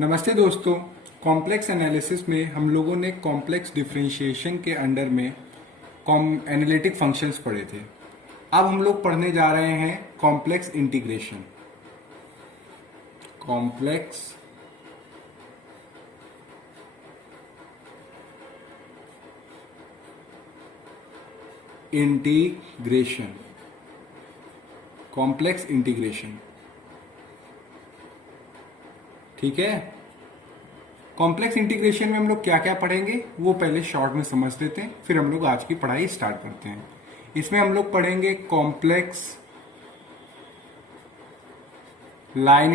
नमस्ते दोस्तों। Complex analysis में हम लोगों ने कॉम्प्लेक्स डिफरेंशिएशन के अंडर में एनालिटिक फंक्शंस पढ़े थे। अब हम लोग पढ़ने जा रहे हैं complex integration. Complex integration, complex integration. ठीक है। कॉम्प्लेक्स इंटीग्रेशन में हम लोग क्या क्या पढ़ेंगे वो पहले शॉर्ट में समझ लेते हैं, फिर हम लोग आज की पढ़ाई स्टार्ट करते हैं। इसमें हम लोग पढ़ेंगे complex line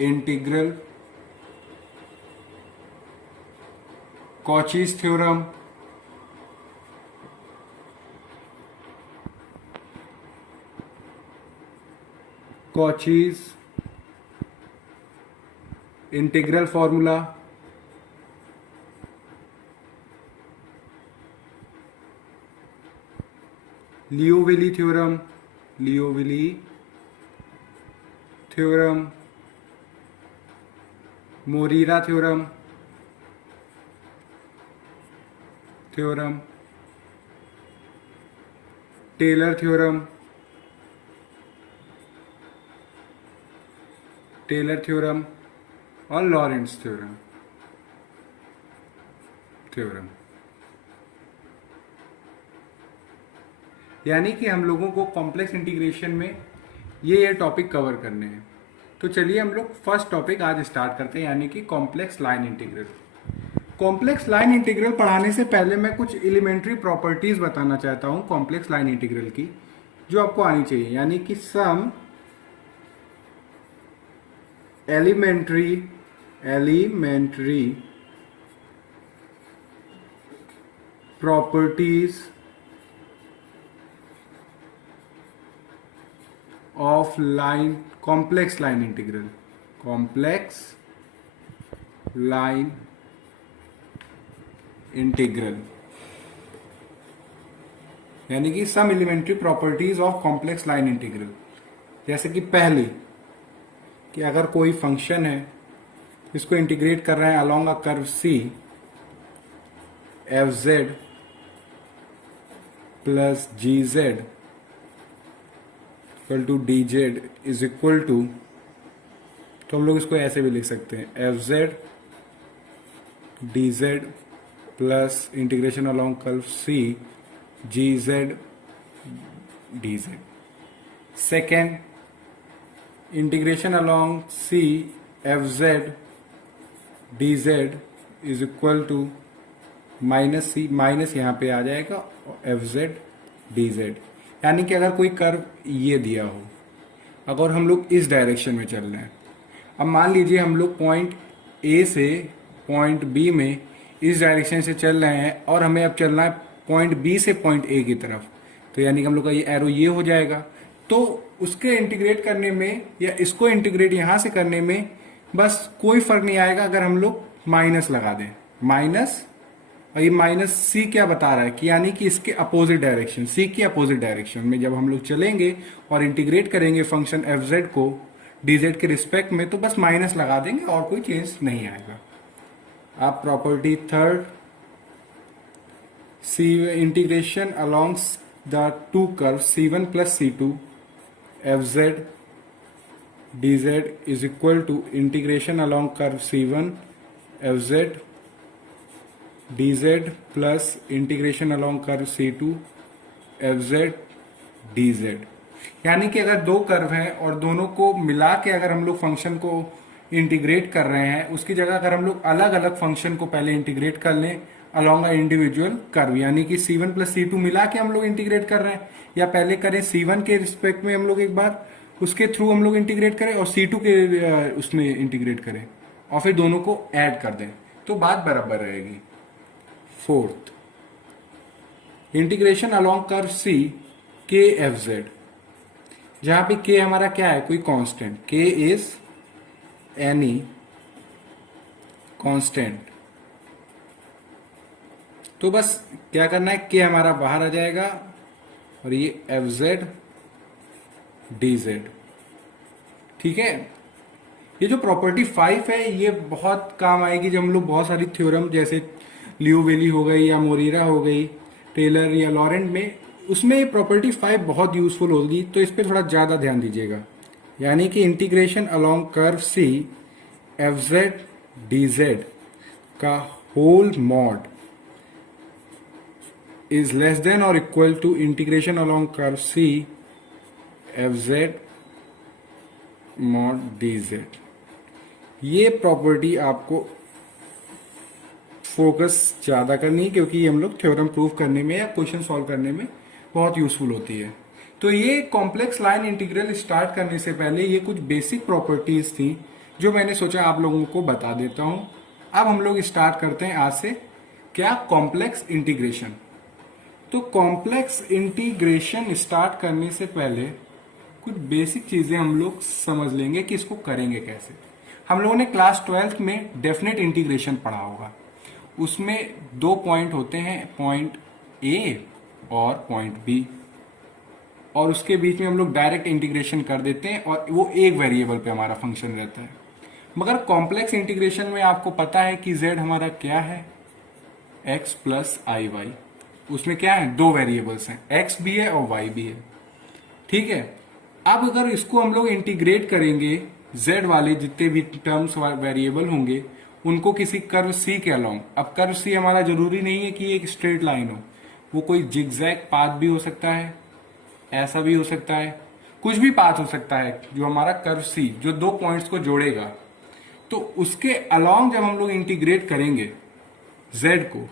integral, Cauchy's theorem, Cauchy's integral formula, Liouville theorem, Morera theorem, Taylor theorem और लॉरेंट्ज थ्योरम। यानी कि हम लोगों को कॉम्प्लेक्स इंटीग्रेशन में ये टॉपिक कवर करने हैं। तो चलिए हम लोग फर्स्ट टॉपिक आज स्टार्ट करते हैं, यानी कि complex line integral. Complex line integral पढ़ाने से पहले मैं कुछ एलिमेंट्री प्रॉपर्टीज बताना चाहता हूं कॉम्प्लेक्स लाइन इंटीग्रल की, जो आपको आनी चाहिए। यानी कि some elementary properties of line complex line integral, यानी कि some elementary properties of complex line integral. जैसे कि पहली, कि अगर कोई फंक्शन है, इसको इंटीग्रेट कर रहे हैं along a curve C, F z plus g z equal to d z is equal to, तो हम लोग इसको ऐसे भी लिख सकते हैं, f Z D z plus integration along curve c g z D z. Second, integration along c F Z D z is equal to minus c, minus यहाँ पे आ जाएगा, एफ जेड डी जेड। यानी कि अगर कोई curve ये दिया हो, अगर हम लोग इस डायरेक्शन में चल रहे हैं, अब मान लीजिए हम लोग पॉइंट ए से पॉइंट बी में इस डायरेक्शन से चल रहे हैं और हमें अब चलना है पॉइंट बी से पॉइंट ए की तरफ, तो यानी कि हम लोग का ये एरो ये हो जाएगा। तो उसके इंटीग्रेट करने में या इसको इंटीग्रेट यहां से करने में बस कोई फर्क नहीं आएगा अगर हम लोग माइनस लगा दें, माइनस। और ये माइनस सी क्या बता रहा है कि यानी कि इसके अपोजिट डायरेक्शन, सी की अपोजिट डायरेक्शन में जब हम लोग चलेंगे और इंटीग्रेट करेंगे फंक्शन एफ जेड को डी जेड के रिस्पेक्ट में, तो बस माइनस लगा देंगे और कोई चेंज नहीं आएगा। अब property third, c integration along the two curve C1 plus C2 f Z D z is equal to integration along curve C1 f Z D z plus integration along curve C2 f Z D z. यानी कि अगर दो curve हैं और दोनों को मिला के अगर हम लोग फंक्शन को इंटीग्रेट कर रहे हैं, उसकी जगह अगर हम लोग अलग अलग फंक्शन को पहले इंटीग्रेट कर लें अलोंग अ इंडिविजुअल कर्व, यानी कि C1 प्लस C2 मिला के हम लोग इंटीग्रेट कर रहे हैं, या पहले करें C1 के रिस्पेक्ट में हम लोग एक बार उसके थ्रू हम लोग इंटीग्रेट करें और C2 के उसमें इंटीग्रेट करें और फिर दोनों को ऐड कर दें, तो बात बराबर रहेगी। फोर्थ, इंटीग्रेशन अलोंग कर्व सी के एफ जेड, जहां पे के हमारा क्या है, कोई कांस्टेंट, के इज एनी कांस्टेंट। तो बस क्या करना है, के हमारा बाहर आ जाएगा और ये एफ जेड डी जेड। ठीक है। ये जो प्रॉपर्टी 5 है ये बहुत काम आएगी जब हम लोग बहुत सारी थ्योरम जैसे लियो वेली हो गई या मोरीरा हो गई, टेलर या लॉरेंट में, उसमें ये प्रॉपर्टी 5 बहुत यूजफुल होगी, तो इस पर थोड़ा ज़्यादा ध्यान दीजिएगा। यानी कि integration along curve C F Z D Z का whole mod is less than or equal to integration along curve C fz mod dz। ये प्रॉपर्टी आपको फोकस ज़्यादा करनी है क्योंकि ये हम लोग थ्योरम प्रूव करने में या क्वेश्चन सॉल्व करने में बहुत यूजफुल होती है। तो ये कॉम्प्लेक्स लाइन इंटीग्रल स्टार्ट करने से पहले ये कुछ बेसिक प्रॉपर्टीज थी जो मैंने सोचा आप लोगों को बता देता हूँ। अब हम लोग स्टार्ट करते हैं आज से क्या, कॉम्प्लेक्स इंटीग्रेशन। तो कॉम्प्लेक्स इंटीग्रेशन स्टार्ट करने से पहले कुछ बेसिक चीजें हम लोग समझ लेंगे कि इसको करेंगे कैसे। हम लोगों ने क्लास 12th में डेफिनेट इंटीग्रेशन पढ़ा होगा, उसमें 2 पॉइंट होते हैं, पॉइंट ए और पॉइंट बी, और उसके बीच में हम लोग डायरेक्ट इंटीग्रेशन कर देते हैं और वो एक वेरिएबल पे हमारा फंक्शन रहता है। मगर कॉम्प्लेक्स इंटीग्रेशन में आपको पता है कि z हमारा क्या है, x प्लस आई वाई। उसमें क्या है, 2 वेरिएबल्स हैं, x भी है और y भी है। ठीक है, अब अगर इसको हम लोग इंटीग्रेट करेंगे, z वाले जितने भी टर्म्स वेरिएबल होंगे उनको किसी कर्व c के अलोंग। अब कर्व c हमारा जरूरी नहीं है कि एक स्ट्रेट लाइन हो, वो कोई जिगजैग पाथ भी हो सकता है, ऐसा भी हो सकता है, कुछ भी पाथ हो सकता है जो हमारा कर्व c जो 2 पॉइंट्स को जोड़ेगा। तो उसके अलोंग जब हम लोग इंटीग्रेट करेंगे z को,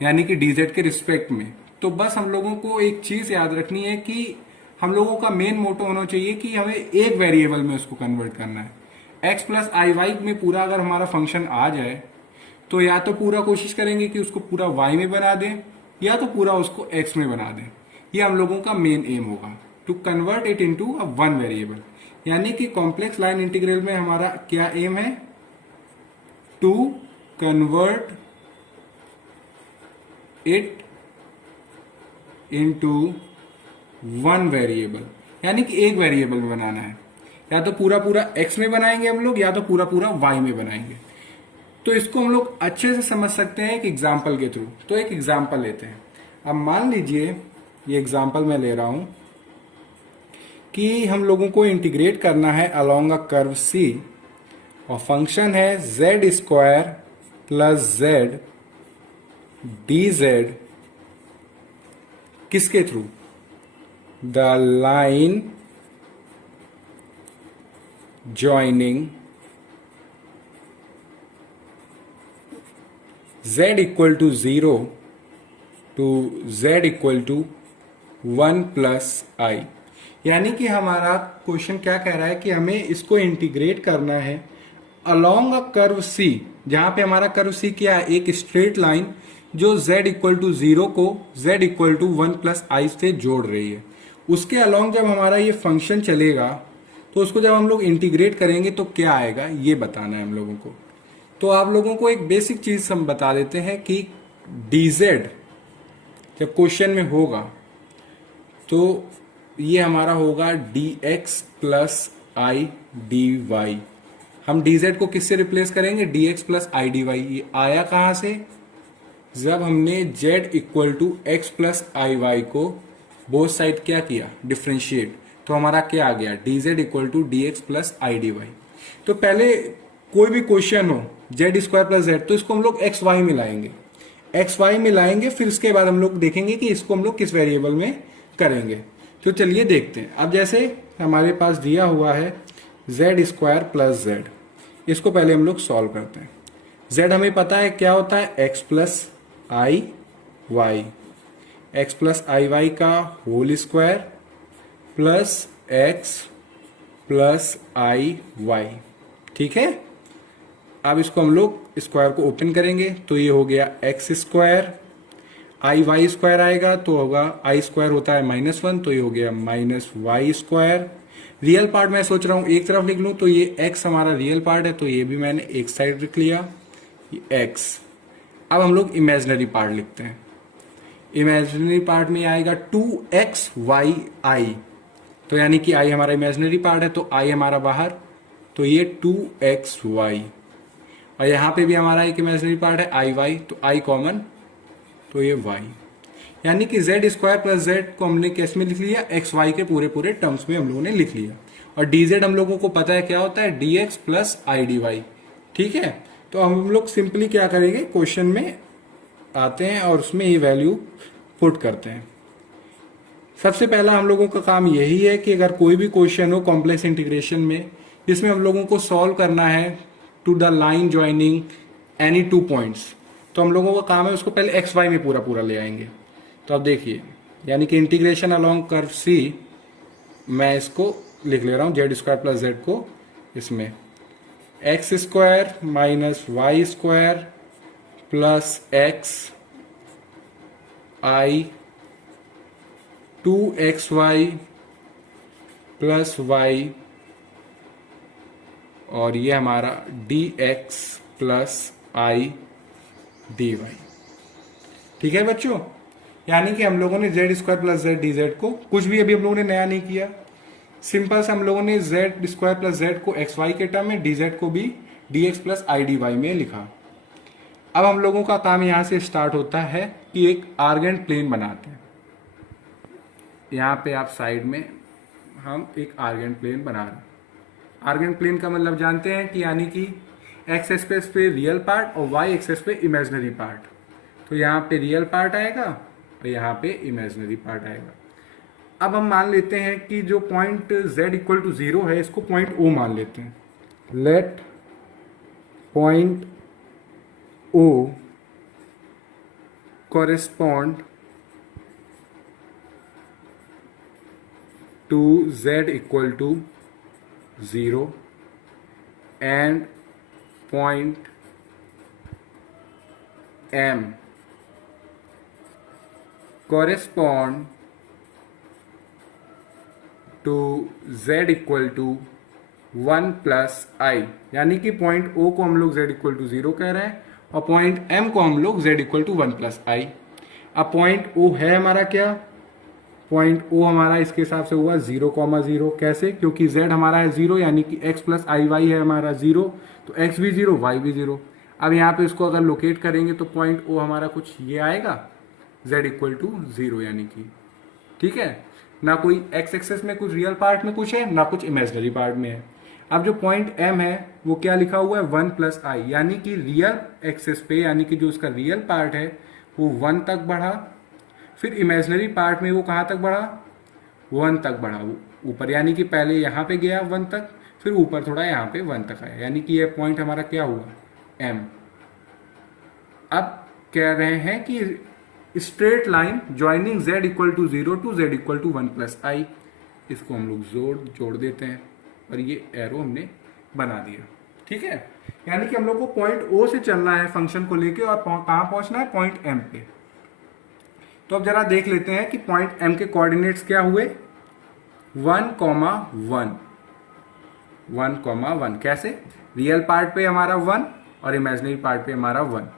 यानी कि dz के रिस्पेक्ट में, तो बस हम लोगों को एक चीज याद रखनी है कि हम लोगों का मेन मोटो होना चाहिए कि हमें एक वेरिएबल में उसको कन्वर्ट करना है। x प्लस आई वाई में पूरा अगर हमारा फंक्शन आ जाए तो या तो पूरा कोशिश करेंगे कि उसको पूरा y में बना दें या तो पूरा उसको x में बना दें। ये हम लोगों का मेन एम होगा, to convert it into a one variable. यानी कि कॉम्प्लेक्स लाइन इंटीग्रल में हमारा क्या एम है, to convert it into one variable, यानी कि एक वेरिएबल में बनाना है। या तो पूरा पूरा x में बनाएंगे हम लोग या तो पूरा पूरा y में बनाएंगे। तो इसको हम लोग अच्छे से समझ सकते हैं एक एग्जाम्पल के थ्रू। तो एक एग्जाम्पल लेते हैं। अब मान लीजिए ये एग्जाम्पल मैं ले रहा हूं कि हम लोगों को इंटीग्रेट करना है अलोंग अ कर्व C और फंक्शन है z square plus z dz किसके through, the line joining z equal to 0 to z equal to 1 plus I. यानी कि हमारा क्वेश्चन क्या कह रहा है कि हमें इसको इंटीग्रेट करना है अलोंग अ कर्व C, जहां पे हमारा कर्व C क्या है, एक स्ट्रेट लाइन जो z इक्वल टू 0 को z इक्वल टू 1 प्लस आई से जोड़ रही है। उसके अलोंग जब हमारा ये फंक्शन चलेगा तो उसको जब हम लोग इंटीग्रेट करेंगे तो क्या आएगा ये बताना है हम लोगों को। तो आप लोगों को एक बेसिक चीज हम बता देते हैं कि dz जब क्वेश्चन में होगा तो ये हमारा होगा dx plus i d y. हम dz को किससे रिप्लेस करेंगे, dx plus i d y. ये आया कहां से, जब हमने z equal to x plus I y को बोथ साइड क्या किया, डिफ्रेंशिएट, तो हमारा क्या आ गया, dz equal to d x plus i d y. तो पहले कोई भी क्वेश्चन हो z स्क्वायर प्लस z, तो इसको हम लोग एक्स वाई में लाएंगे, एक्स वाई में लाएंगे, फिर उसके बाद हम लोग देखेंगे कि इसको हम लोग किस वेरिएबल में करेंगे। तो चलिए देखते हैं। अब जैसे हमारे पास दिया हुआ है z स्क्वायर प्लस z, इसको पहले हम लोग सॉल्व करते हैं। z हमें पता है क्या होता है, x प्लस आई वाई, एक्स प्लस आई वाई का whole square plus X plus आई वाई। ठीक है, अब इसको हम लोग स्क्वायर को ओपन करेंगे तो ये हो गया एक्स स्क्वायर, आई वाई स्क्वायर आएगा तो होगा, आई स्क्वायर होता है -1 तो ये हो गया minus Y square. Real part मैं सोच रहा हूं एक तरफ लिख लूं, तो ये एक्स हमारा रियल पार्ट है तो ये भी मैंने एक साइड लिख लिया, ये एक्स। अब हम लोग इमेजिनरी पार्ट लिखते हैं। इमेजिनरी पार्ट में आएगा 2xy आई, तो यानी कि आई हमारा इमेजिनरी पार्ट है तो आई हमारा बाहर तो ये 2xy, और यहाँ पे भी हमारा एक इमेजिनरी पार्ट है iy, तो i कॉमन, तो ये y, यानी कि z स्क्वायर प्लस जेड को हमने कैसे में लिख लिया, एक्स वाई के पूरे पूरे टर्म्स में हम लोगों ने लिख लिया। और dz हम लोगों को पता है क्या होता है, dx plus i d y. ठीक है, तो हम लोग सिंपली क्या करेंगे, क्वेश्चन में आते हैं और उसमें ये वैल्यू पुट करते हैं। सबसे पहला हम लोगों का काम यही है कि अगर कोई भी क्वेश्चन हो कॉम्प्लेक्स इंटीग्रेशन में जिसमें हम लोगों को सॉल्व करना है to the line joining any 2 points, तो हम लोगों का काम है उसको पहले एक्स वाई में पूरा पूरा ले आएंगे। तो अब देखिए, यानी कि इंटीग्रेशन अलोंग कर्व सी, मैं इसको लिख ले रहा हूँ जेड स्क्वायर प्लस जेड को इसमें X square minus Y square plus X I 2xy plus Y, और ये हमारा dx प्लस आई dy। ठीक है बच्चों, यानी कि हम लोगों ने z square plus Z D z को, कुछ भी अभी हम लोगों ने नया नहीं किया, सिंपल से हम लोगों ने जेड स्क्वायर प्लस जेड को एक्स वाई के टर्म में, डी जेड को भी d x plus i d y में लिखा। अब हम लोगों का काम यहां से स्टार्ट होता है कि एक आर्गेंट प्लेन बनाते हैं। यहाँ पे आप साइड में हम एक आर्गेंट प्लेन बना रहे हैं। आर्गेंट प्लेन का मतलब जानते हैं कि यानी कि एक्स एक्सेस पे रियल पार्ट और वाई एक्सेस पे इमेजिनरी पार्ट। तो यहाँ पे रियल पार्ट आएगा और यहाँ पे इमेजिनरी पार्ट आएगा। अब हम मान लेते हैं कि जो पॉइंट z इक्वल टू 0 है इसको पॉइंट O मान लेते हैं। Let point O correspond to z equal to 0 and point M correspond to z equal to 1 plus i, यानी कि पॉइंट O को हम लोग z इक्वल टू 0 कह रहे हैं और पॉइंट M को हम लोग z equal to 1 plus i। अब पॉइंट O है हमारा क्या, पॉइंट O हमारा इसके हिसाब से हुआ 0,0। कैसे, क्योंकि z हमारा है 0, यानी कि x प्लस आई वाई है हमारा 0, तो x भी 0 y भी 0। अब यहाँ पे इसको अगर लोकेट करेंगे तो पॉइंट O हमारा कुछ ये आएगा z इक्वल टू 0, यानी कि ठीक है, ना कोई x एक्सेस में कुछ रियल पार्ट में कुछ है, ना कुछ इमेजिनरी पार्ट में है। अब जो पॉइंट M है वो क्या लिखा हुआ है 1 प्लस आई, यानी कि रियल एक्सेस पे, यानी कि जो उसका रियल पार्ट है वो 1 तक बढ़ा, फिर इमेजिनरी पार्ट में वो कहाँ तक बढ़ा, 1 तक बढ़ा ऊपर, यानी कि पहले यहाँ पे गया 1 तक, फिर ऊपर थोड़ा यहाँ पे 1 तक आया, यानी कि ये पॉइंट हमारा क्या हुआ M। अब कह रहे हैं कि straight line joining z equal to 0 to z equal to 1 plus I, इसको हम लोग जोड़ देते हैं और ये एरो हमने बना दिया। ठीक है, यानी कि हम लोग को पॉइंट O से चलना है फंक्शन को लेके और कहाँ पहुंचना है, पॉइंट M पे। तो अब जरा देख लेते हैं कि पॉइंट M के कोऑर्डिनेट्स क्या हुए, 1,1 1,1। कैसे, रियल पार्ट पे हमारा 1 और इमेजिनरी पार्ट पे हमारा 1।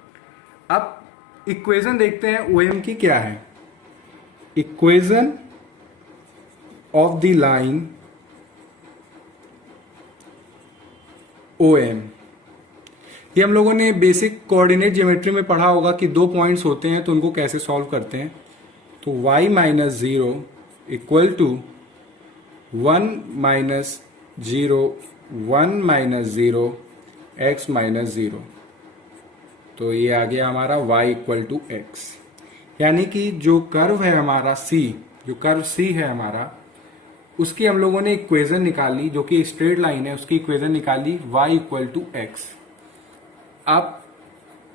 अब इक्वेशन देखते हैं OM की क्या है। Equation of the line OM, ये हम लोगों ने बेसिक कोऑर्डिनेट ज्योमेट्री में पढ़ा होगा कि 2 पॉइंट्स होते हैं तो उनको कैसे सॉल्व करते हैं। तो y minus 0 equal to 1 minus 0 1 minus 0 x minus 0, तो ये आ गया हमारा y इक्वल टू x। यानी कि जो कर्व है हमारा C, जो कर्व C है हमारा, उसकी हम लोगों ने इक्वेशन निकाली, जो कि स्ट्रेट लाइन है उसकी इक्वेशन निकाली y इक्वल टू x। अब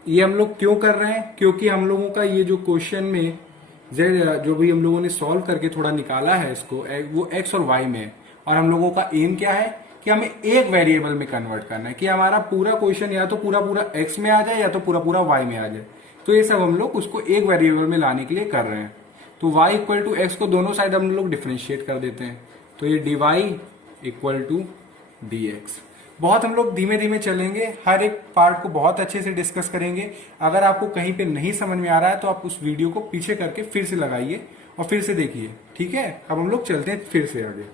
ये हम लोग क्यों कर रहे हैं, क्योंकि हम लोगों का ये जो क्वेश्चन में जो भी हम लोगों ने सॉल्व करके थोड़ा निकाला है इसको, वो x और y में है, और हम लोगों का एम क्या है कि हमें एक वेरिएबल में कन्वर्ट करना है, कि हमारा पूरा क्वेश्चन या तो पूरा पूरा x में आ जाए या तो पूरा पूरा y में आ जाए। तो ये सब हम लोग उसको एक वेरिएबल में लाने के लिए कर रहे हैं। तो y इक्वल टू एक्स को दोनों साइड हम लोग डिफ्रेंशिएट कर देते हैं, तो ये dy इक्वल टू dx। बहुत हम लोग धीमे धीमे चलेंगे, हर एक पार्ट को बहुत अच्छे से डिस्कस करेंगे। अगर आपको कहीं पे नहीं समझ में आ रहा है तो आप उस वीडियो को पीछे करके फिर से लगाइए और फिर से देखिए। ठीक है, अब हम लोग चलते हैं फिर से आगे।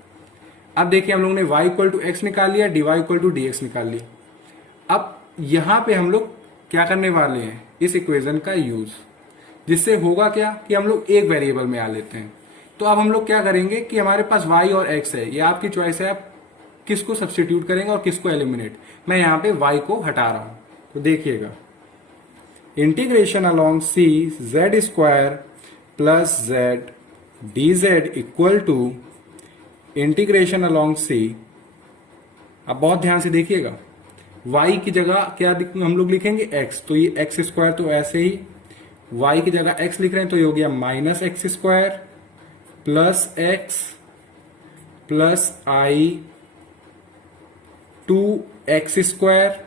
अब देखिए हम लोगों ने y इक्वल टू एक्स निकाल लिया, dy equal to d x निकाल लिया। अब यहां पे हम लोग क्या करने वाले हैं, इस इक्वेशन का यूज, जिससे होगा क्या कि हम लोग एक वेरिएबल में आ लेते हैं। तो अब हम लोग क्या करेंगे कि हमारे पास y और x है, ये आपकी चॉइस है, आप किसको सब्सटीट्यूट करेंगे और किसको एलिमिनेट। मैं यहाँ पे y को हटा रहा हूं, तो देखिएगा integration along c z square plus z dz equal to integration along c। अब बहुत ध्यान से देखिएगा, y की जगह क्या हम लोग लिखेंगे x, तो ये एक्स स्क्वायर, तो ऐसे ही y की जगह x लिख रहे हैं तो ये हो गया minus X square plus X plus I 2x square,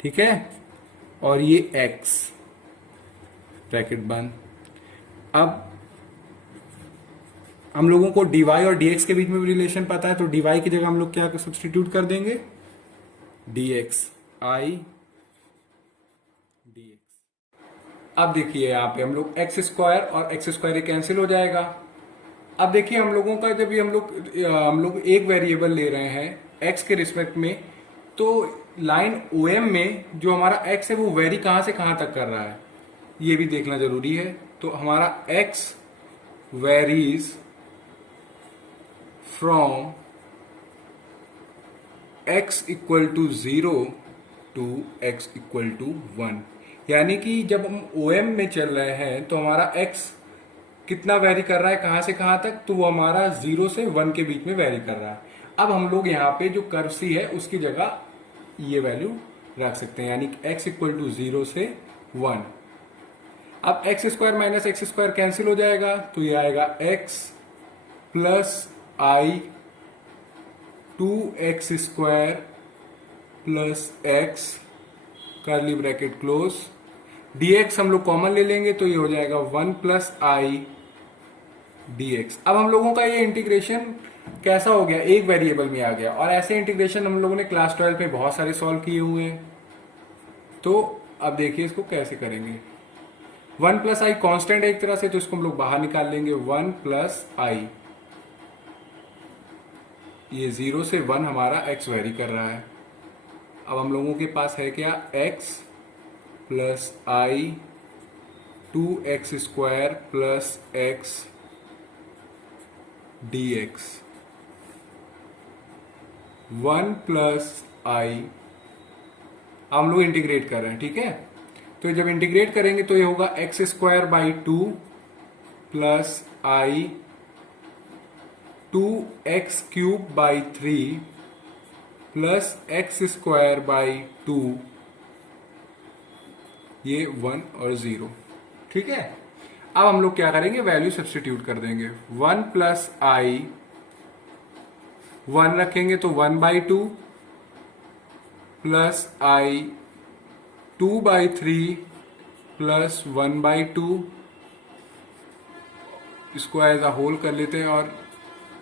ठीक है, और ये x ब्रैकेट बंद। अब हम लोगों को dy और dx के बीच में भी रिलेशन पता है, तो dy की जगह हम लोग क्या सब्सटीट्यूट कर देंगे, dx i dx। अब देखिए यहाँ पे हम लोग एक्स स्क्वायर और एक्स स्क्वायर कैंसिल हो जाएगा। अब देखिए हम लोगों का जब भी हम लोग एक वेरिएबल ले रहे हैं x के रिस्पेक्ट में, तो लाइन OM में जो हमारा x है वो वेरी कहां से कहां तक कर रहा है ये भी देखना जरूरी है। तो हमारा x varies from x equal to 0 to x equal to 1, यानी कि जब हम OM में चल रहे हैं तो हमारा x कितना वेरी कर रहा है कहां से कहां तक, तो वो हमारा 0 से 1 के बीच में वेरी कर रहा है। अब हम लोग यहाँ पे जो कर्व C है उसकी जगह ये वैल्यू रख सकते हैं, यानी x इक्वल टू 0 से 1। अब x square minus X square cancel हो जाएगा, तो ये आएगा x plus I 2x square plus x curly bracket close, dx हम लोग कॉमन ले लेंगे तो ये हो जाएगा 1 प्लस आई dx। अब हम लोगों का ये इंटीग्रेशन कैसा हो गया, एक वेरिएबल में आ गया, और ऐसे इंटीग्रेशन हम लोगों ने क्लास 12 में बहुत सारे सॉल्व किए हुए हैं। तो अब देखिए इसको कैसे करेंगे, 1 प्लस आई कॉन्स्टेंट है एक तरह से, तो इसको हम लोग बाहर निकाल लेंगे, 1 प्लस आई, ये 0 से 1 हमारा x वेरी कर रहा है। अब हम लोगों के पास है क्या, x plus I 2x square plus x dx, 1 plus I, हम लोग इंटीग्रेट कर रहे हैं, ठीक है। तो जब इंटीग्रेट करेंगे तो ये होगा x square by 2 plus I 2x cube by 3 plus x square by 2, ये 1 और 0, ठीक है। अब हम लोग क्या करेंगे, वैल्यू सब्स्टिट्यूट कर देंगे, 1 प्लस आई 1 रखेंगे तो 1 by 2 plus I 2 by 3 plus 1 by 2, इसको एज अ होल कर लेते हैं। और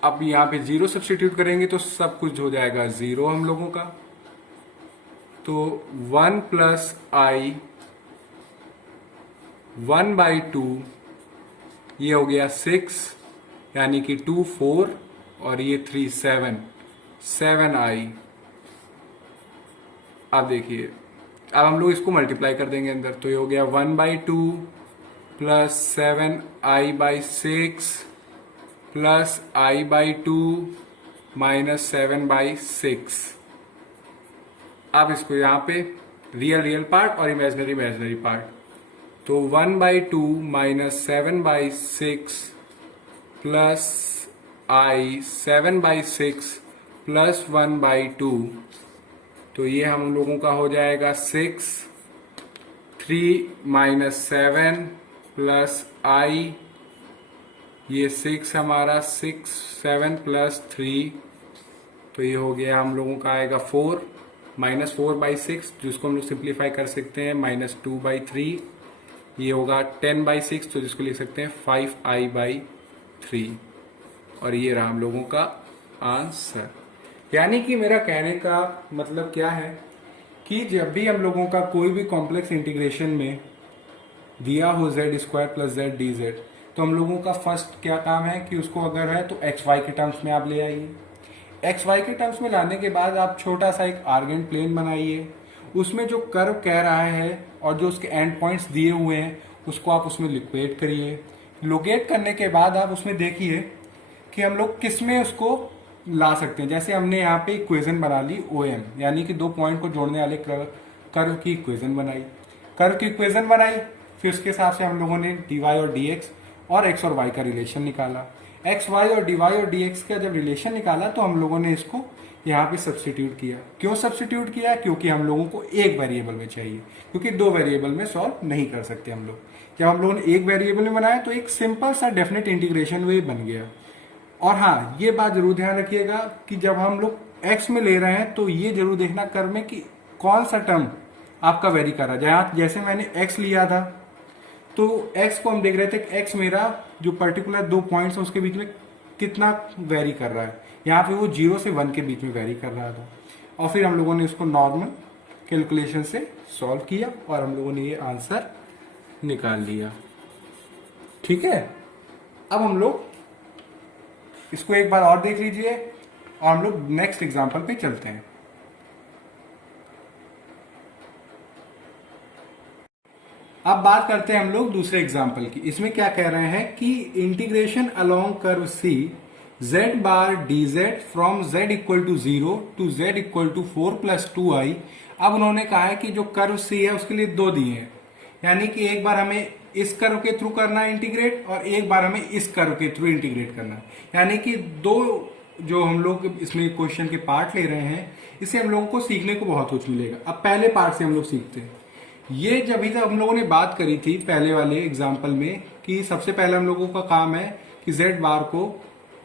अब यहाँ पे 0 सब्स्टिट्यूट करेंगे तो सब कुछ हो जाएगा 0 हम लोगों का। तो 1 प्लस आई 1 बाई 2, ये हो गया 6, यानी कि 2 4 और ये 3 7 आई। अब देखिए, अब हम लोग इसको मल्टीप्लाई कर देंगे अंदर, तो ये हो गया 1 by 2 plus 7 I by 6 plus I by 2 minus 7 by 6। अब इसको यहाँ पे रियल पार्ट और इमेजिनरी पार्ट, तो 1 by 2 minus 7 by 6 plus I 7 by 6 plus 1 by 2, तो ये हम लोगों का हो जाएगा 6, 3 माइनस 7 प्लस आई, ये 6 हमारा 6 7 प्लस 3, तो ये हो गया हम लोगों का आएगा 4 माइनस 4 बाई 6, जिसको हम लोग सिंप्लीफाई कर सकते हैं माइनस 2 बाई 3, ये होगा 10 बाई 6, तो जिसको लिख सकते हैं 5 आई बाई 3, और ये रहा हम लोगों का आंसर। यानी कि मेरा कहने का मतलब क्या है कि जब भी हम लोगों का कोई भी कॉम्प्लेक्स इंटीग्रेशन में दिया हो z square plus Z D Z, तो हम लोगों का फर्स्ट क्या काम है कि उसको अगर है तो एक्स वाई के टर्म्स में आप ले आइए। एक्स वाई के टर्म्स में लाने के बाद आप छोटा सा एक आर्गेंट प्लेन बनाइए, उसमें जो कर्व कह रहा है और जो उसके एंड पॉइंट्स दिए हुए हैं उसको आप उसमें लोकेट करिए। लोकेट करने के बाद आप उसमें देखिए कि हम लोग किस में उसको ला सकते हैं। जैसे हमने यहाँ पे इक्वेशन बना ली ओ एम, यानी कि दो पॉइंट को जोड़ने वाले कर्व की इक्वेशन बनाई। कर्व की इक्वेशन बनाई, फिर उसके हिसाब से हम लोगों ने डी वाई और डी एक्स और एक्स और वाई का रिलेशन निकाला। एक्स वाई और डी वाई और डी एक्स का जब रिलेशन निकाला तो हम लोगों ने इसको यहाँ पे सब्सटीट्यूट किया। क्यों सब्सटीट्यूट किया? क्योंकि हम लोगों को एक वेरिएबल में चाहिए, क्योंकि दो वेरिएबल में सॉल्व नहीं कर सकते हम लोग। जब हम लोगों ने एक वेरिएबल में बनाया तो एक सिंपल सा डेफिनेट इंटीग्रेशन वे बन गया। और हाँ, ये बात जरूर ध्यान रखिएगा कि जब हम लोग एक्स में ले रहे हैं तो ये जरूर देखना कर्व में कि कौन सा टर्म आपका वेरी कर रहा है। जैसे मैंने एक्स लिया था तो एक्स को हम देख रहे थे कि एक्स मेरा जो पर्टिकुलर दो पॉइंट्स है उसके बीच में कितना वेरी कर रहा है। यहाँ पे वो 0 से 1 के बीच में वेरी कर रहा था, और फिर हम लोगों ने उसको नॉर्मल कैलकुलेशन से सॉल्व किया और हम लोगों ने ये आंसर निकाल लिया। ठीक है, अब हम लोग इसको एक बार और देख लीजिए और हम लोग नेक्स्ट एग्जांपल पे चलते हैं। अब बात करते हैं हम लोग दूसरे एग्जाम्पल की। इसमें क्या कह रहे हैं कि integration along curve c z bar d z from z equal to 0 to z equal to 4 plus 2i। अब उन्होंने कहा है कि जो कर्व सी है उसके लिए दो दिए हैं, यानी कि एक बार हमें इस कर्व के थ्रू करना है इंटीग्रेट और एक बार हमें इस कर्व के थ्रू इंटीग्रेट करना है। यानी कि दो जो हम लोग इसमें क्वेश्चन के पार्ट ले रहे हैं, इससे हम लोगों को सीखने को बहुत कुछ मिलेगा। अब पहले पार्ट से हम लोग सीखते हैं। ये जब हम लोगों ने बात करी थी पहले वाले एग्जाम्पल में कि सबसे पहले हम लोगों का काम है कि z बार को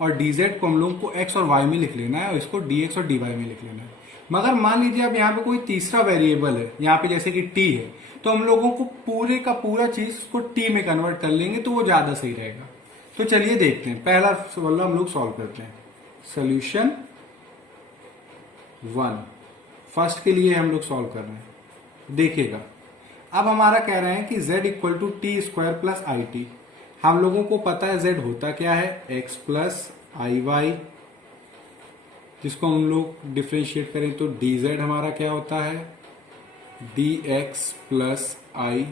और dz को हम लोगों को x और y में लिख लेना है और इसको dx और dy में लिख लेना है। मगर मान लीजिए अब यहाँ पे कोई तीसरा वेरिएबल है, यहाँ पे जैसे कि t है, तो हम लोगों को पूरे का पूरा चीज उसको t में कन्वर्ट कर लेंगे तो वो ज्यादा सही रहेगा। तो चलिए देखते हैं, पहला सवाल हम लोग सॉल्व करते हैं। सोल्यूशन 1 फर्स्ट के लिए हम लोग सॉल्व कर रहे हैं। देखिएगा, अब हमारा कह रहे हैं कि z equal to t square plus I t. हम लोगों को पता है z होता क्या है, x प्लस आई वाई, जिसको हम लोग डिफ्रेंशिएट करें तो dz हमारा क्या होता है, dx plus i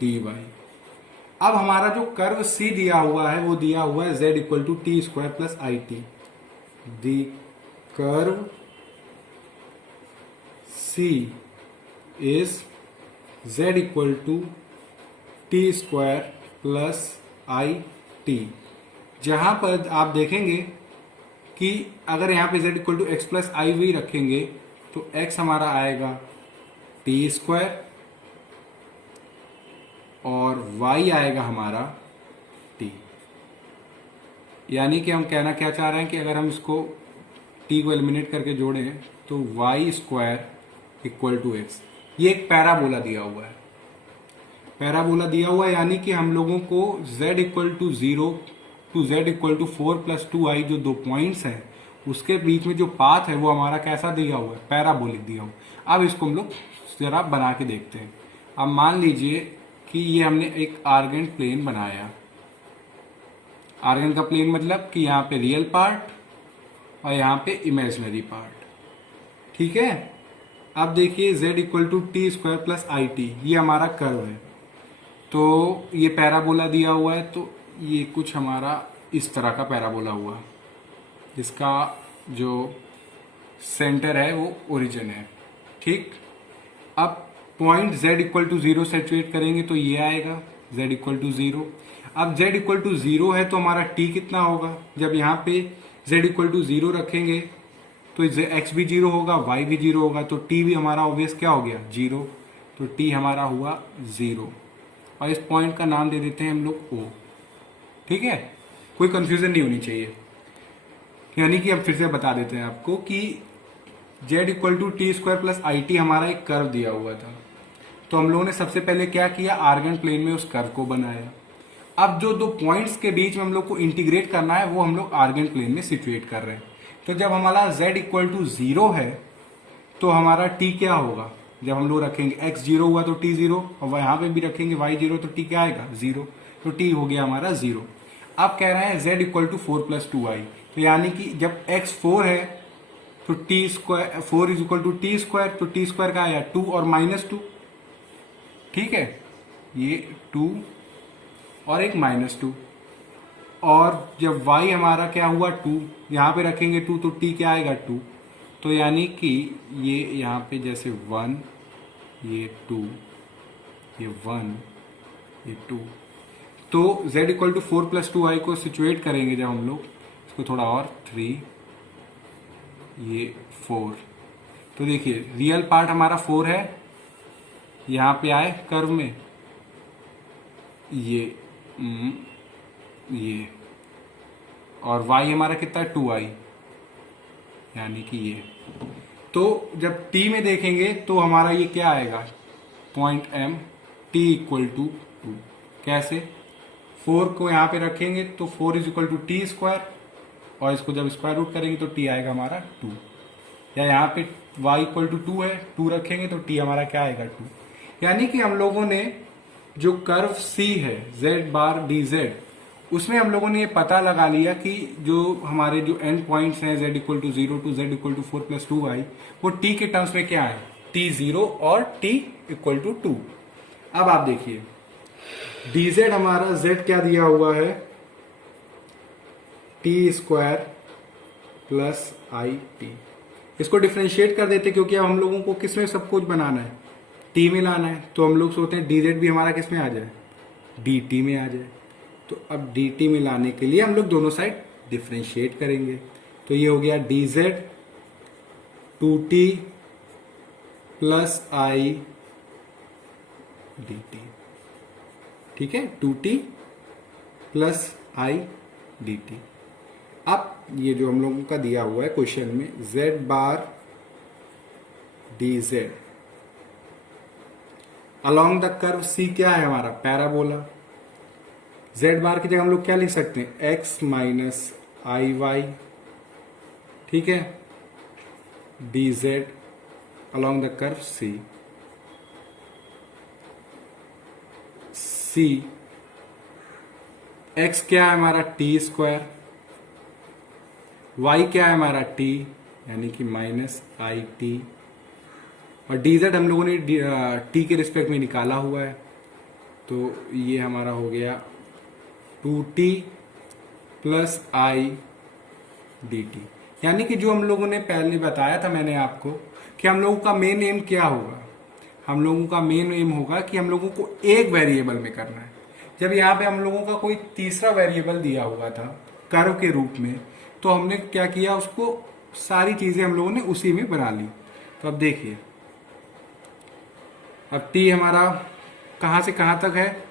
d y. अब हमारा जो कर्व c दिया हुआ है वो दिया हुआ है z equal to t square plus I t. The curve c is z equal to t square plus I t. जहां पर आप देखेंगे कि अगर यहां पे z equal to x plus i v रखेंगे तो x हमारा आएगा टी स्क्वायर और y आएगा हमारा t। यानी कि हम कहना क्या चाह रहे हैं कि अगर हम इसको t को एलिमिनेट करके जोड़ें तो y square equal to x. ये एक पैराबोला दिया हुआ है, पैराबोला दिया हुआ है, यानी कि हम लोगों को z equal to 0 to z equal to 4 plus 2i जो दो पॉइंट्स हैं उसके बीच में जो पाथ है वो हमारा कैसा दिया हुआ है, पैराबोलिक दिया हुआ। अब इसको हम लोग जरा बना के देखते हैं। अब मान लीजिए कि ये हमने एक आर्गेंट प्लेन बनाया। आर्गेंट का प्लेन मतलब कि यहाँ पे रियल पार्ट और यहाँ पे इमेजिनरी पार्ट। ठीक है, अब देखिए z equal to t square plus I t, ये हमारा कर्व है। तो ये पैराबोला दिया हुआ है, तो ये कुछ हमारा इस तरह का पैराबोला हुआ जिसका जो सेंटर है वो ओरिजिन है। ठीक, अब पॉइंट z इक्वल टू 0 सेचुएट करेंगे तो ये आएगा z इक्वल टू 0। अब z इक्वल टू 0 है तो हमारा t कितना होगा, जब यहाँ पे z इक्वल टू 0 रखेंगे तो x भी 0 होगा, y भी 0 होगा, तो t भी हमारा ऑब्वियस क्या हो गया 0, तो t हमारा हुआ 0। और इस पॉइंट का नाम दे देते हैं हम लोग O। ठीक है, कोई कंफ्यूजन नहीं होनी चाहिए। यानी कि हम फिर से बता देते हैं आपको कि z equal to t square plus I t हमारा एक कर्व दिया हुआ था, तो हम लोगों ने सबसे पहले क्या किया, आर्गेंट प्लेन में उस कर्व को बनाया। अब जो दो पॉइंट्स के बीच में हम लोग को इंटीग्रेट करना है वो हम लोग आर्गेंट प्लेन में सिचुएट कर रहे हैं। तो जब हमारा z इक्वल टू 0 है तो हमारा t क्या होगा, जब हम लोग रखेंगे x 0 हुआ तो t 0, और यहाँ पे भी रखेंगे y 0 तो t क्या आएगा 0। तो t हो गया हमारा 0। अब कह रहे हैं z equal to 4 plus 2i, तो यानी कि जब x 4 है तो t square 4 is equal to t square, तो टी स्क्वायर का आया 2 और -2, ठीक है, ये 2 और एक -2, और जब y हमारा क्या हुआ 2, यहाँ पे रखेंगे 2 तो t क्या आएगा 2, तो यानी कि ये यहाँ पे जैसे 1, ये 2, ये 1, ये 2, तो z equal to 4 plus 2i को सिचुएट करेंगे जब हम लोग इसको थोड़ा और 3, ये 4, तो देखिए रियल पार्ट हमारा 4 है, यहाँ पे आए कर्व में ये और y हमारा कितना है 2i, यानी कि ये, तो जब t में देखेंगे तो हमारा ये क्या आएगा point m t equal to 2, कैसे 4 को यहाँ पे रखेंगे तो 4 is equal to t square, और इसको जब स्क्वायर रूट करेंगे तो t आएगा हमारा 2, या यहाँ पे y इक्वल टू 2 है, 2 रखेंगे तो t हमारा क्या आएगा 2, यानी कि हम लोगों ने जो कर्व C है z बार dz, उसमें हम लोगों ने ये पता लगा लिया कि जो हमारे जो एंड पॉइंट्स हैं z equal to 0 to z equal to 4 plus 2i, वो t के टर्म्स में क्या है t0 और t इक्वल टू 2। अब आप देखिए dz हमारा z क्या दिया हुआ है t square plus I T, इसको डिफ्रेंशिएट कर देते क्योंकि अब हम लोगों को किस में सब कुछ बनाना है t में लाना है, तो हम लोग सोचते हैं dz भी हमारा किस में आ जाए dt में आ जाए, तो अब dt में लाने के लिए हम लोग दोनों साइड डिफ्रेंशिएट करेंगे, तो ये हो गया dz 2t प्लस आई dt, ठीक है 2t प्लस आई dt। अब ये जो हम लोगों का दिया हुआ है क्वेश्चन में z bar dz along the curve C क्या है हमारा पैराबोला, z बार की जगह हम लोग क्या लिख सकते हैं x माइनस आई वाई, ठीक है dz along the curve C, C x क्या है हमारा t स्क्वायर, y क्या है हमारा t यानी कि माइनस आई टी, और dz हम लोगों ने t के रिस्पेक्ट में निकाला हुआ है, तो ये हमारा हो गया 2t plus i D T, यानी कि जो हम लोगों ने पहले बताया था मैंने आपको कि हम लोगों का मेन एम क्या होगा, हम लोगों का मेन एम होगा कि हम लोगों को एक वेरिएबल में करना है। जब यहाँ पे हम लोगों का कोई तीसरा वेरिएबल दिया हुआ था कर्व के रूप में, तो हमने क्या किया उसको सारी चीजें हम लोगों ने उसी में बना ली। तो अब देखिए अब t हमारा कहाँ से कहाँ तक है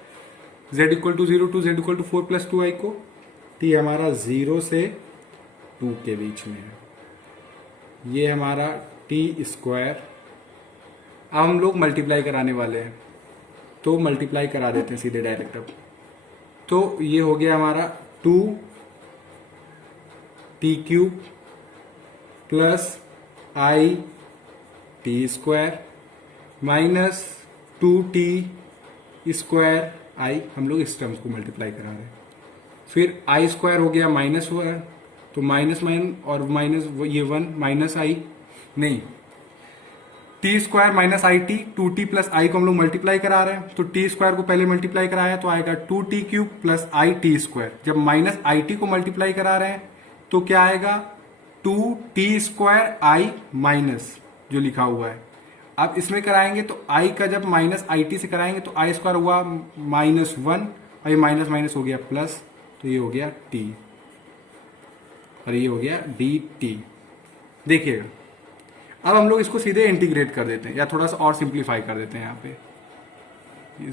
z equal to 0 to z equal to 4 plus 2i को, t हमारा 0 से 2 के बीच में है, ये हमारा t स्क्वायर। अब हम लोग मल्टीप्लाई कराने वाले हैं तो मल्टीप्लाई करा देते हैं सीधे डायरेक्ट। अब तो ये हो गया हमारा 2t cube plus I T square minus 2t square I, हम लोग इस टर्म्स को मल्टीप्लाई करा रहे हैं। फिर आई स्क्वायर हो गया माइनस हुआ है तो माइनस और माइनस ये 1 माइनस आई नहीं T square minus I T, 2t plus I को हम लोग मल्टीप्लाई करा रहे हैं, तो टी स्क्वायर को पहले मल्टीप्लाई कराया तो आएगा 2t क्यूब प्लस आई टी स्क्वायर। जब माइनस आई टी को मल्टीप्लाई करा रहे हैं तो क्या आएगा 2t स्क्वायर आई माइनस जो लिखा हुआ है। अब इसमें कराएंगे तो i का जब माइनस आई टी से कराएंगे तो आई स्क्वायर हुआ -1 और ये माइनस माइनस हो गया प्लस, तो ये हो गया t और ये हो गया dt। देखिएगा अब हम लोग इसको सीधे इंटीग्रेट कर देते हैं या थोड़ा सा और सिंप्लीफाई कर देते हैं। यहाँ पे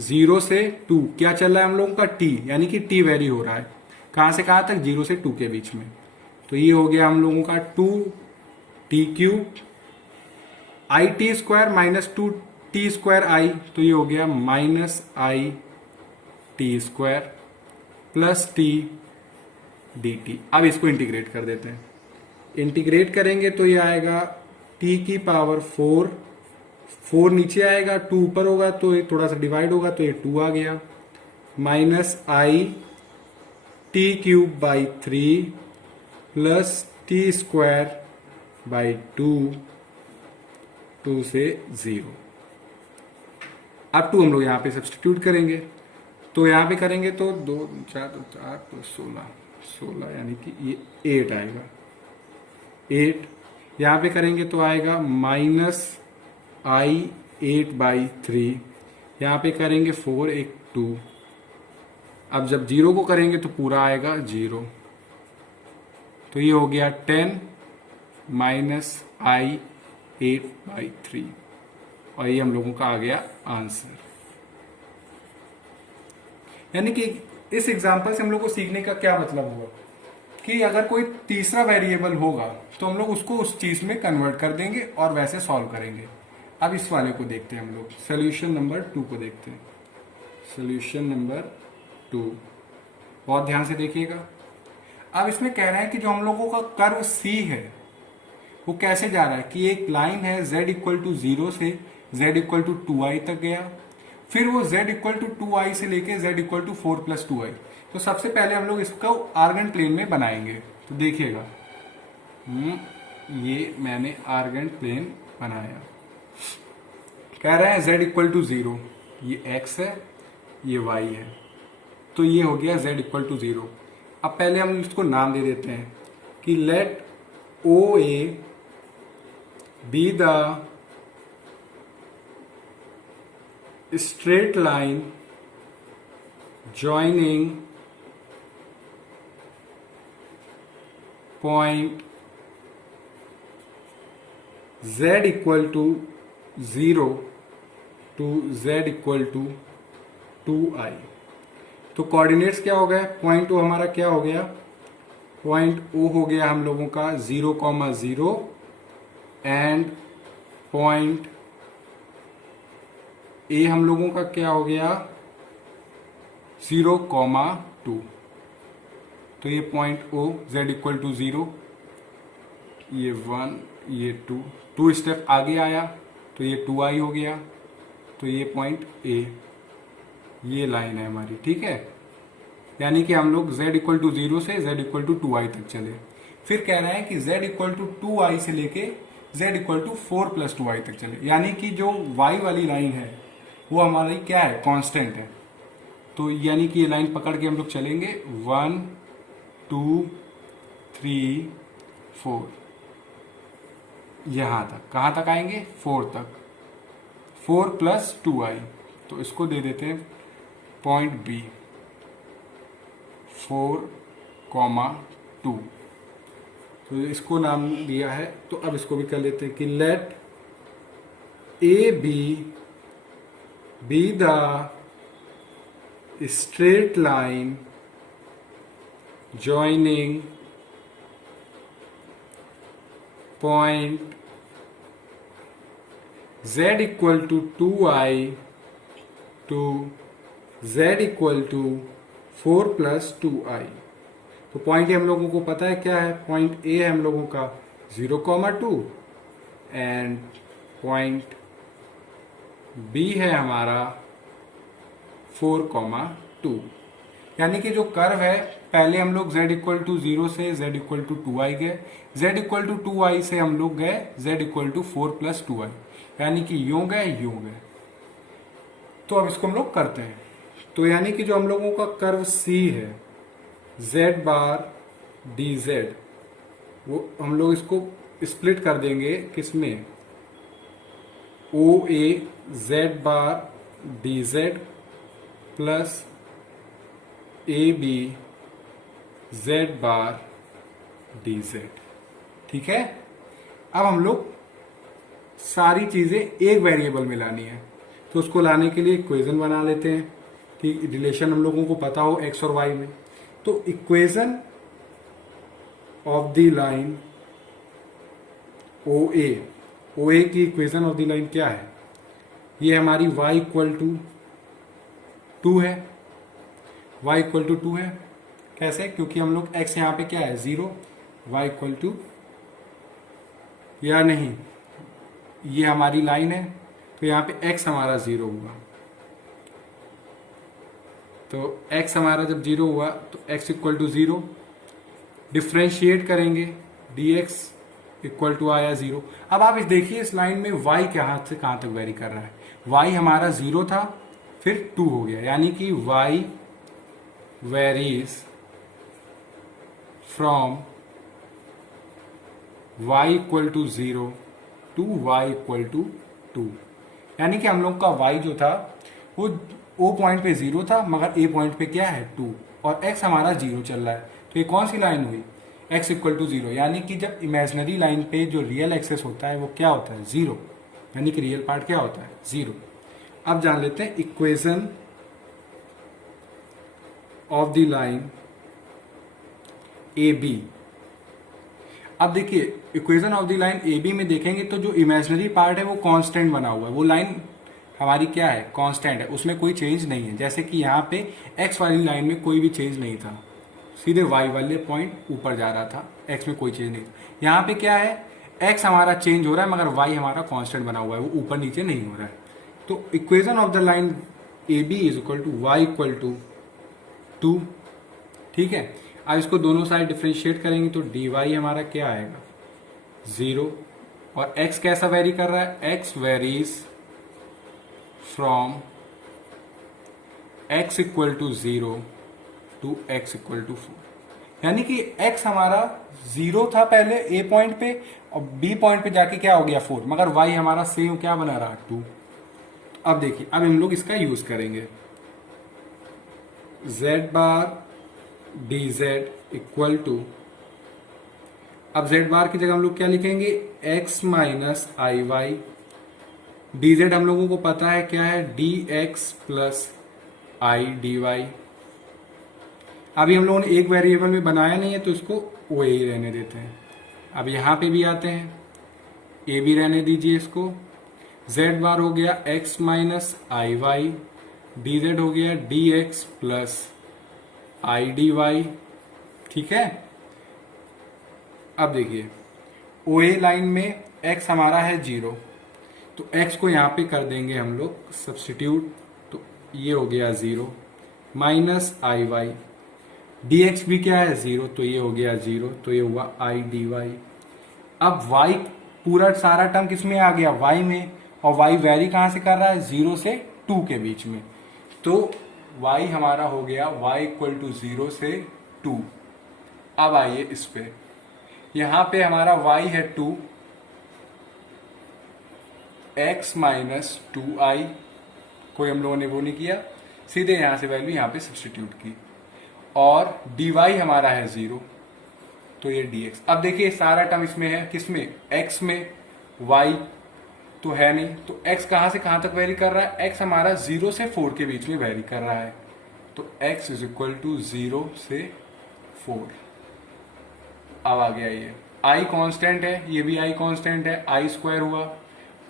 0 से 2 क्या चल रहा है हम लोगों का t, यानी कि t वेरी हो रहा है कहाँ से कहाँ तक 0 से 2 के बीच में, तो ये हो गया हम लोगों का 2t cube I T square minus 2t square I, तो ये हो गया minus I T square plus T D T. अब इसको इंटीग्रेट कर देते हैं, इंटीग्रेट करेंगे तो ये आएगा t की पावर 4 नीचे आएगा 2 ऊपर होगा तो ये थोड़ा सा डिवाइड होगा तो ये 2 आ गया, minus I T cube by 3 plus T square by 2, 2 से 0। अब 2 हम लोग यहाँ पे सब्सटीट्यूट करेंगे, तो यहाँ पे करेंगे तो 2 4 2 4 तो 16, 16 यानी कि ये 8 आएगा। 8 यहाँ पे करेंगे तो आएगा माइनस आई 8/3, यहाँ पे करेंगे 4 एक 2। अब जब 0 को करेंगे तो पूरा आएगा 0, तो ये हो गया 10 माइनस आई 8/3, और ये हम लोगों का आ गया आंसर। यानी कि इस एग्जांपल से हम लोग को सीखने का क्या मतलब हुआ कि अगर कोई तीसरा वेरिएबल होगा तो हम लोग उसको उस चीज में कन्वर्ट कर देंगे और वैसे सॉल्व करेंगे। अब इस वाले को देखते हैं, हम लोग सोल्यूशन नंबर 2 को देखते हैं। सोल्यूशन नंबर 2, बहुत ध्यान से देखिएगा। अब इसमें कह रहे हैं कि जो हम लोगों का कर्व सी है वो कैसे जा रहा है कि एक लाइन है z इक्वल टू 0 से z इक्वल टू 2i तक गया, फिर वो z इक्वल टू 2i से लेके z equal to 4 plus 2i। तो सबसे पहले हम लोग इसको आर्गन प्लेन में बनाएंगे। तो देखिएगा, ये मैंने आर्गन प्लेन बनाया। कह रहे हैं z इक्वल टू 0, ये x है, ये y है, तो ये हो गया z इक्वल टू 0। अब पहले हम इसको नाम दे देते हैं कि let OA be the straight line joining point z equal to 0 to z equal to 2i। तो कोऑर्डिनेट्स क्या हो गए, पॉइंट ओ हमारा क्या हो गया, पॉइंट ओ हो गया हम लोगों का 0,0 एंड पॉइंट ए हम लोगों का क्या हो गया 0,2। तो ये point O z equal to 0, ये 1, ये 2 स्टेप आगे आया तो ये 2i हो गया। तो ये पॉइंट ए, ये लाइन है हमारी, ठीक है। यानी कि हम लोग z इक्वल टू 0 से z इक्वल टू 2i तक चले। फिर कह रहे हैं कि z इक्वल टू 2i से लेके z equal to 4 plus 2i तक चले। यानी कि जो y वाली लाइन है वो हमारी क्या है, कांस्टेंट है। तो यानी कि ये लाइन पकड़ के हम लोग चलेंगे 1 2 3 4, यहां तक। कहां तक आएंगे, 4 तक, 4 प्लस 2i। तो इसको दे देते हैं पॉइंट बी 4,2। तो इसको नाम दिया है। तो अब इसको भी कर लेते हैं कि let A be the straight line joining point z equal to 2i to z equal to 4 plus 2i। तो पॉइंट हम लोगों को पता है क्या है, पॉइंट ए है हम लोगों का 0,2 एंड पॉइंट बी है हमारा 4,2। यानी कि जो कर्व है, पहले हम लोग z इक्वल टू 0 से z इक्वल टू 2i गए, z इक्वल टू 2i से हम लोग गए z equal to 4 plus 2i, यानी कि यूं गए यूं गए। तो अब इसको हम लोग करते हैं। तो यानी कि जो हम लोगों का कर्व C है z बार dz, वो हम लोग इसको स्प्लिट कर देंगे किसमें, OA z bar dz plus AB z bar dz, ठीक है। अब हम लोग सारी चीजें एक वेरिएबल में लानी है, तो उसको लाने के लिए इक्वेशन बना लेते हैं कि रिलेशन हम लोगों को पता हो x और y में। तो equation of the line OA की इक्वेशन ऑफ द लाइन क्या है, ये हमारी y इक्वल टू 2 है, y इक्वल टू 2 है। कैसे, क्योंकि हम लोग x यहाँ पे क्या है 0, y इक्वल टू, या नहीं, ये हमारी लाइन है तो यहाँ पे x हमारा 0 हुआ। तो x हमारा जब 0 हुआ तो x इक्वल टू 0, डिफ्रेंशिएट करेंगे dx इक्वल टू आया 0। अब आप इस देखिए इस लाइन में y कहाँ से कहाँ तक वेरी कर रहा है। y हमारा 0 था फिर 2 हो गया, यानी कि y varies from y equal to 0 to y equal to 2। यानी कि हम लोग का y जो था वो O पॉइंट पे 0 था मगर A पॉइंट पे क्या है 2, और x हमारा 0 चल रहा है। तो ये कौन सी लाइन हुई, x इक्वल टू 0। यानी कि जब इमेजिनरी लाइन पे जो रियल एक्सेस होता है वो क्या होता है 0, यानी कि रियल पार्ट क्या होता है 0। अब जान लेते हैं equation of the line A B. अब देखिए equation of the line A B में देखेंगे तो जो इमेजिनरी पार्ट है वो कांस्टेंट बना हुआ है, वो लाइन हमारी क्या है कांस्टेंट है, उसमें कोई चेंज नहीं है। जैसे कि यहाँ पे एक्स वाली लाइन में कोई भी चेंज नहीं था, सीधे वाई वाले पॉइंट ऊपर जा रहा था, एक्स में कोई चेंज नहीं था। यहाँ पे क्या है एक्स हमारा चेंज हो रहा है मगर वाई हमारा कांस्टेंट बना हुआ है, वो ऊपर नीचे नहीं हो रहा है। तो equation of the line A B is equal to y equal to 2। ठीक है, अब इसको दोनों साइड डिफ्रेंशिएट करेंगे तो डी वाई हमारा क्या आएगा 0, और x कैसा वेरी कर रहा है, x varies from x equal to 0 to x equal to 4। यानी कि x हमारा 0 था पहले a पॉइंट पे और b पॉइंट पे जाके क्या हो गया 4, मगर y हमारा सेम क्या बना रहा 2। अब देखिए अब हम लोग इसका यूज करेंगे, z bar dz equal to, अब z बार की जगह हम लोग क्या लिखेंगे x minus i y, d z हम लोगों को पता है क्या है d x plus i d y. अभी हम लोगों ने एक वेरिएबल में बनाया नहीं है तो इसको वो ही रहने देते हैं। अब यहाँ पे भी आते हैं, ए भी रहने दीजिए इसको, z बार हो गया x minus i y, d z हो गया d x plus i d y. ठीक है, अब देखिए ओ ए लाइन में x हमारा है 0, तो x को यहाँ पे कर देंगे हम लोग सब्स्टिट्यूट, तो ये हो गया 0 minus i y, D x भी क्या है 0, तो ये हो गया 0, तो ये हुआ आई डी वाई। अब y पूरा सारा टर्म किस में आ गया y में, और y वेरी कहाँ से कर रहा है 0 से 2 के बीच में, तो y हमारा हो गया y इक्वल टू 0 से 2। अब आइए इस पे, यहाँ पे हमारा y है 2, x माइनस 2i, कोई हम लोगों ने वो नहीं किया, सीधे यहाँ से वैल्यू यहाँ पे सब्स्टिट्यूट की, और dy हमारा है 0, तो ये dx। अब देखिए सारा टर्म इसमें है, किसमें x में, y तो है नहीं, तो x कहाँ से कहाँ तक वेरी कर रहा है, x हमारा 0 से 4 के बीच में वेरी कर रहा है, तो x इज इक्वल टू 0 से 4। अब आ गया ये i कांस्टेंट है, ये भी i कांस्टेंट है, i स्क्वायर हुआ,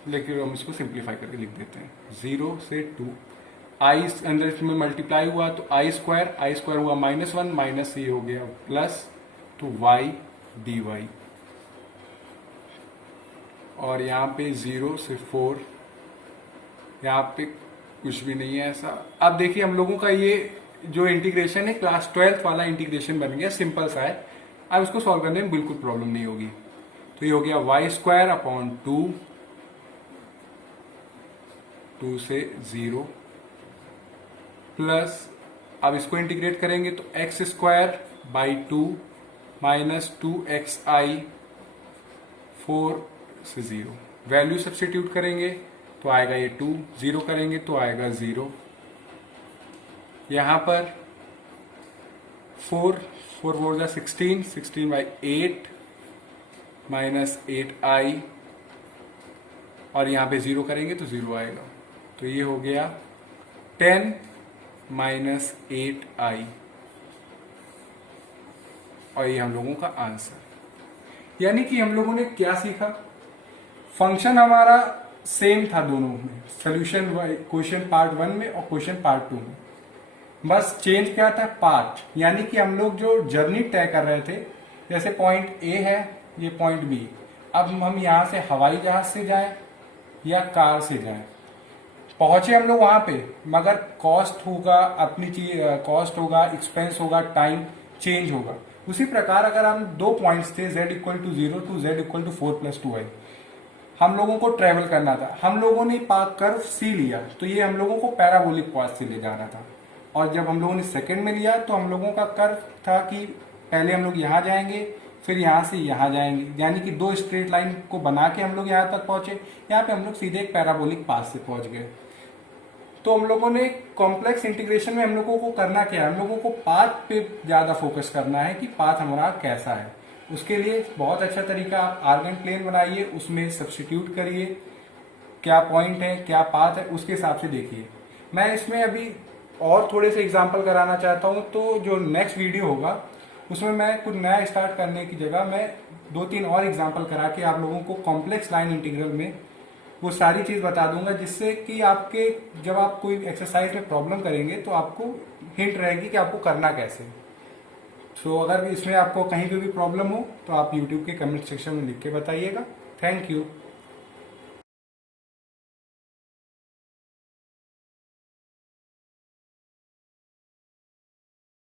लेकिन हम इसको सिंप्लीफाई करके लिख देते हैं 0 से 2, i अंदर इसमें मल्टीप्लाई हुआ तो i स्क्वायर हुआ -1 माइनस ये हो गया प्लस, तो y dy, और यहाँ पे 0 से 4, यहाँ पे कुछ भी नहीं है ऐसा। अब देखिए हम लोगों का ये जो इंटीग्रेशन है क्लास 12th वाला इंटीग्रेशन बन गया, सिंपल सा है। अब इसको सॉल्व करने में बिल्कुल प्रॉब्लम नहीं होगी, तो ये हो गया वाई स्क्वायर अपॉन 2 से 0 प्लस, अब इसको इंटीग्रेट करेंगे तो x square by 2 minus 2xi 4 से 0, वैल्यू सब्स्टिट्यूट करेंगे तो आएगा ये 2, 0 करेंगे तो आएगा 0, यहाँ पर 4 4 जा 16, 16 बाई 8 माइनस 8i, और यहाँ पे 0 करेंगे तो 0 आएगा, तो ये हो गया 10 माइनस 8i, और ये हम लोगों का आंसर। यानी कि हम लोगों ने क्या सीखा, फंक्शन हमारा सेम था दोनों में, सोल्यूशन क्वेश्चन पार्ट 1 में और क्वेश्चन पार्ट 2 में, बस चेंज क्या था पार्ट। यानी कि हम लोग जो जर्नी तय कर रहे थे, जैसे पॉइंट ए है ये पॉइंट बी, अब हम यहाँ से हवाई जहाज से जाएं या कार से जाएं, पहुंचे हम लोग वहां पे, मगर कॉस्ट होगा, अपनी चीज कॉस्ट होगा, एक्सपेंस होगा, टाइम चेंज होगा। उसी प्रकार अगर हम दो पॉइंट्स थे z equal to 0 to z equal to 4+2i, हम लोगों को ट्रेवल करना था, हम लोगों ने कर्व सी लिया तो ये हम लोगों को पैराबोलिक पाथ से ले जाना था। और जब हम लोगों ने सेकंड में लिया तो हम लोगों का कर्व था कि पहले हम लोग यहाँ जाएंगे, फिर यहाँ से यहाँ जाएंगे, यानी कि दो स्ट्रेट लाइन को बना के हम लोग यहाँ तक पहुंचे। यहाँ पे हम लोग सीधे एक पैराबोलिक पाथ से पहुंच गए। तो हम लोगों ने कॉम्प्लेक्स इंटीग्रेशन में हम लोगों को करना क्या है, हम लोगों को पाथ पे ज्यादा फोकस करना है कि पाथ हमारा कैसा है। उसके लिए बहुत अच्छा तरीका, आप आर्गन प्लेन बनाइए, उसमें सब्स्टिट्यूट करिए, क्या पॉइंट है क्या पाथ है उसके हिसाब से देखिए। मैं इसमें अभी और थोड़े से एग्जाम्पल कराना चाहता हूँ, तो जो नेक्स्ट वीडियो होगा उसमें मैं कुछ नया स्टार्ट करने की जगह मैं 2-3 और एग्जाम्पल करा के आप लोगों को कॉम्प्लेक्स लाइन इंटीग्रल में वो सारी चीज बता दूंगा, जिससे कि आपके जब आप कोई एक्सरसाइज में प्रॉब्लम करेंगे तो आपको हिंट रहेगी कि आपको करना कैसे। तो अगर इसमें आपको कहीं पे भी प्रॉब्लम हो तो आप यूट्यूब के कमेंट सेक्शन में लिख के बताइएगा। Thank you.